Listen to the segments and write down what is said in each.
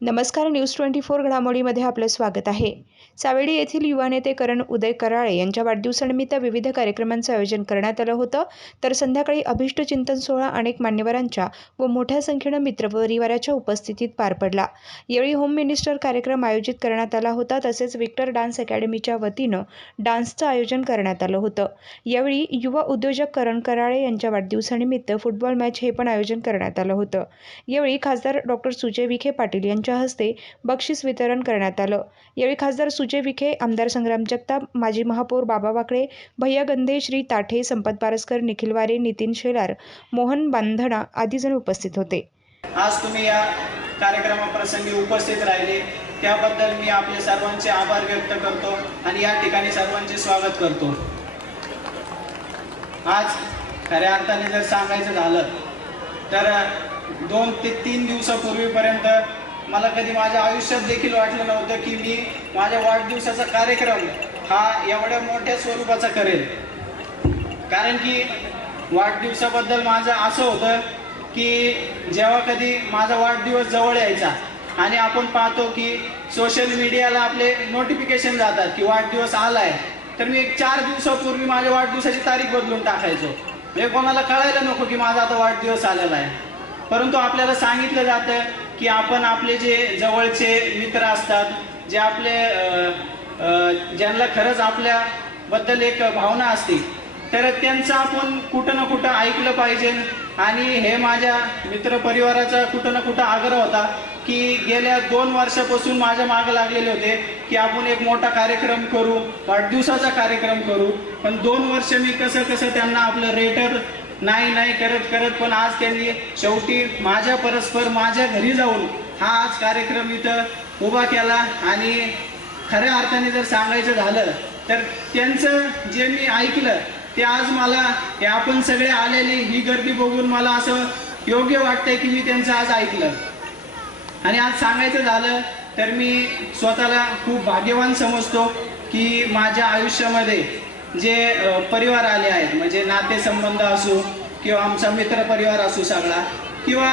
नमस्कार news twenty four घडामोडीमध्ये आपलं स्वागत आहे. सावेडी येथील युवा नेते करण उदय कराळे यांच्या वाढदिवसानिमित्त विविध कार्यक्रमांचं आयोजन करण्यात आलं होतं. तर संध्याकाळी अभिष्ट चिंतन सोहळा अनेक मान्यवरांच्या व मोठ्या संख्येनं मित्रपरिवाराच्या उपस्थितीत पार पडला. यावेळी होम मिनिस्टर कार्यक्रम आयोजित करण्यात आला होता तसेच विक्टर डान्स अकॅडमीच्या वतीनं डान्सचं आयोजन करण्यात आलं होतं. यावेळी युवा उद्योजक करण कराळे यांच्या वाढदिवसानिमित्त फुटबॉल मॅच हे पण आयोजन करण्यात आलं होतं. यावेळी खासदार डॉक्टर सुजय विखे पाटील यांच्या हस्ते बक्षीस वितरण करण्यात आलं. यावेळी खासदार सुजय विखे आमदार संग्राम जगताप माजी महापौर बाबा वाकडे भैया गंधे श्री ताठे संपत पारसकर निखिल वारे नितीन शेलार मोहन बांधणा आदी जण उपस्थित होते. आज तुम्ही या कार्यक्रमाप्रसंगी उपस्थित राहिले. त्याबद्दल मी आपले सर्वांचे आभार व्यक्त करतो आणि या ठिकाणी सर्वांचे स्वागत करतो. आज खऱ्या अर्थाने जर सांगायचं झालं तर दोन ते तीन दिवसापूर्वीपर्यंत मला कधी माझ्या आयुष्यात देखील वाटलं नव्हतं की मी माझ्या वाढदिवसाचा कार्यक्रम हा एवढ्या मोठ्या स्वरूपाचा करेल. कारण की वाढदिवसाबद्दल माझं असं होतं की जेव्हा कधी माझा वाढदिवस जवळ यायचा आणि आपण पाहतो की सोशल मीडियाला आपले नोटिफिकेशन जातात की वाढदिवस आला आहे तर मी एक चार दिवसापूर्वी माझ्या वाढदिवसाची तारीख बदलून टाकायचो. म्हणजे कोणाला कळायला नको की माझा आता वाढदिवस आलेला आहे. परंतु आपल्याला सांगितलं जातं की आपण आपले जे जवळचे मित्र असतात जे आपले ज्यांना खरंच आपल्याबद्दल एक भावना असते तर त्यांचं आपण कुठं ना कुठं ऐकलं पाहिजे. आणि हे माझ्या मित्र परिवाराचा कुठं ना कुठं आग्रह होता की गेल्या दोन वर्षापासून माझ्या मागे लागलेले होते की आपण एक मोठा कार्यक्रम करू वाढदिवसाचा कार्यक्रम करू. पण दोन वर्ष मी कसं कसं त्यांना आपलं रेटर नाही नाही करत करत पण आज त्यांनी शेवटी माझ्या परस्पर माझ्या घरी जाऊन हा आज कार्यक्रम इथं उभा केला. आणि खऱ्या अर्थाने जर सांगायचं झालं तर त्यांचं जे मी ऐकलं ते आज मला हे आपण सगळे आलेली ही गर्दी बघून मला असं योग्य वाटतंय की मी त्यांचं आज ऐकलं. आणि आज सांगायचं झालं तर मी स्वतःला खूप भाग्यवान समजतो की माझ्या आयुष्यामध्ये जे परिवार आले आहेत म्हणजे नातेसंबंध असो किंवा आमचा मित्र परिवार असू सगळा किंवा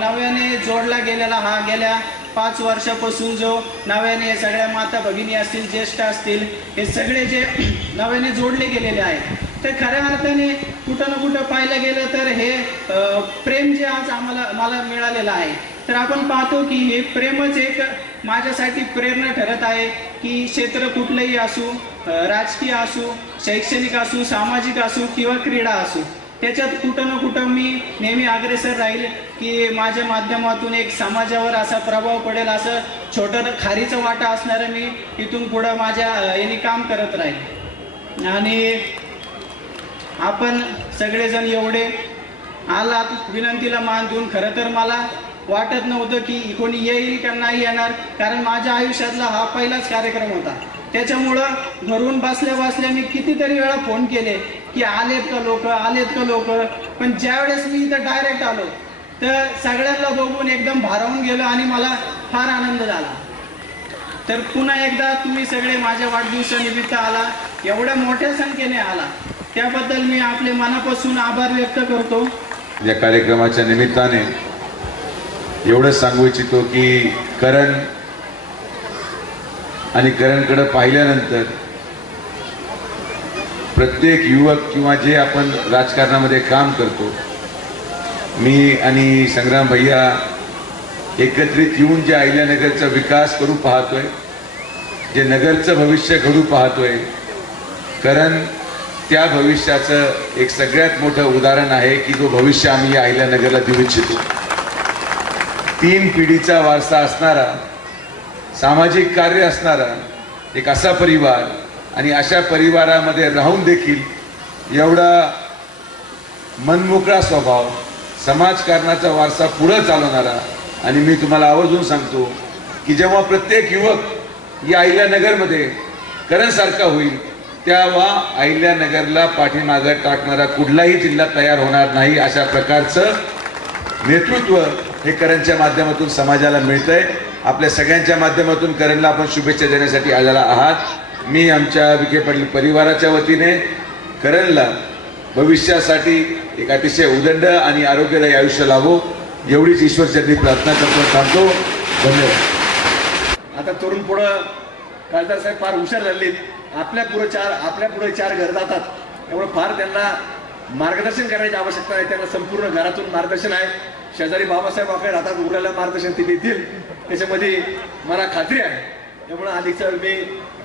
नव्याने जोडला गेलेला हा गेल्या पाच वर्षापासून जो नव्याने सगळ्या माता भगिनी असतील ज्येष्ठ असतील हे सगळे जे नव्याने जोडले गेलेले आहेत तर खऱ्या अर्थाने कुठं ना कुठं पाहिलं गेलं तर हे प्रेम जे आज आम्हाला मला मिळालेलं आहे. तर आपण पाहतो की हे प्रेमच एक माझ्यासाठी प्रेरणा ठरत आहे की क्षेत्र कुठलंही असू राजकीय असू शैक्षणिक असू सामाजिक असू किंवा क्रीडा असू त्याच्यात कुठं ना कुठं मी नेहमी अग्रेसर राहील की माझ्या माध्यमातून एक समाजावर असा प्रभाव पडेल असं छोटं खारीचं वाटा असणारं मी इथून पुढं माझ्या याने काम करत राहील. आणि आपण सगळेजण एवढे आलात विनंतीला मान देऊन खरं तर मला वाटत नव्हतं की कोणी येईल का नाही येणार कारण माझ्या आयुष्यातला हा पहिलाच कार्यक्रम होता. त्याच्यामुळं घरून बसल्या बसल्या मी कितीतरी वेळा फोन केले की आलेत का लोक आलेत का लोक? पण ज्यावेळेस मी इथं डायरेक्ट आलो तर सगळ्यांना बघून एकदम भारावून गेलो आणि मला फार आनंद झाला. तर पुन्हा एकदा तुम्ही सगळे माझ्या वाढदिवसानिमित्त आला एवढ्या मोठ्या संख्येने आला. त्याबद्दल मी आपले मनापासून आभार व्यक्त करतो. या कार्यक्रमाच्या निमित्ताने एवढंच सांगू इच्छितो की करण आणि करणकडं पाहिल्यानंतर प्रत्येक युवक किंवा जे आपण राजकारणामध्ये काम करतो मी आणि संग्राम भैया एकत्रित येऊन जे अहिल्यानगरचा विकास करू पाहतोय जे नगरचं भविष्य घडू पाहतोय कारण त्या भविष्याचं एक सगळ्यात मोठं उदाहरण आहे की जो भविष्य आम्ही या अहिल्यानगरला देऊ इच्छितो. तीन पिढीचा वारसा असणारा सामाजिक कार्य असणारा एक असा परिवार आणि अशा परिवारामध्ये राहून देखील एवढा मनमोकळा स्वभाव समाजकारणाचा वारसा पुढं चालवणारा आणि मी तुम्हाला आवर्जून सांगतो की जेव्हा प्रत्येक युवक या अहिल्यानगरमध्ये करणसारखा होईल तेव्हा अहिल्यानगरला पाठीमागं टाकणारा कुठलाही जिल्हा तयार होणार नाही अशा प्रकारचं नेतृत्व हे करणच्या माध्यमातून समाजाला मिळतंय. आपल्या सगळ्यांच्या माध्यमातून करणला आपण शुभेच्छा देण्यासाठी आलेला आहात. मी आमच्या विखे पाटील परिवाराच्या वतीने करणला भविष्यासाठी एक अतिशय उदंड आणि आरोग्यदायी आयुष्य लावो एवढीच ईश्वरचरणी प्रार्थना करतो थांबतो. धन्यवाद. आता तरुण पुढं खासदार साहेब फार हुशार झालेत आपल्या पुढे चार आपल्या पुढे चार घर जातात. त्यामुळे फार त्यांना मार्गदर्शन करण्याची आवश्यकता आहे. त्यांना संपूर्ण घरातून मार्गदर्शन आहे. शेजारी बाबासाहेब आपल्या राहतात उघडायला मार्गदर्शन ते देतील. त्याच्यामध्ये मला खात्री आहे. त्यामुळे सर मी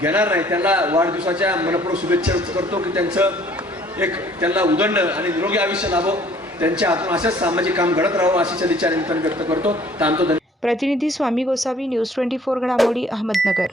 घेणार नाही. त्यांना वाढदिवसाच्या मनपूर्वक शुभेच्छा व्यक्त करतो की त्यांचं एक त्यांना उदंड आणि निरोगी आयुष्य लाभो. त्यांच्या हातून असंच सामाजिक काम घडत राहावं अशी सदिच्छा निमित्ताने व्यक्त करतो. थांबतो धन्यवाद. प्रतिनिधी Swami Gosavi news twenty four घडामोडी अहमदनगर.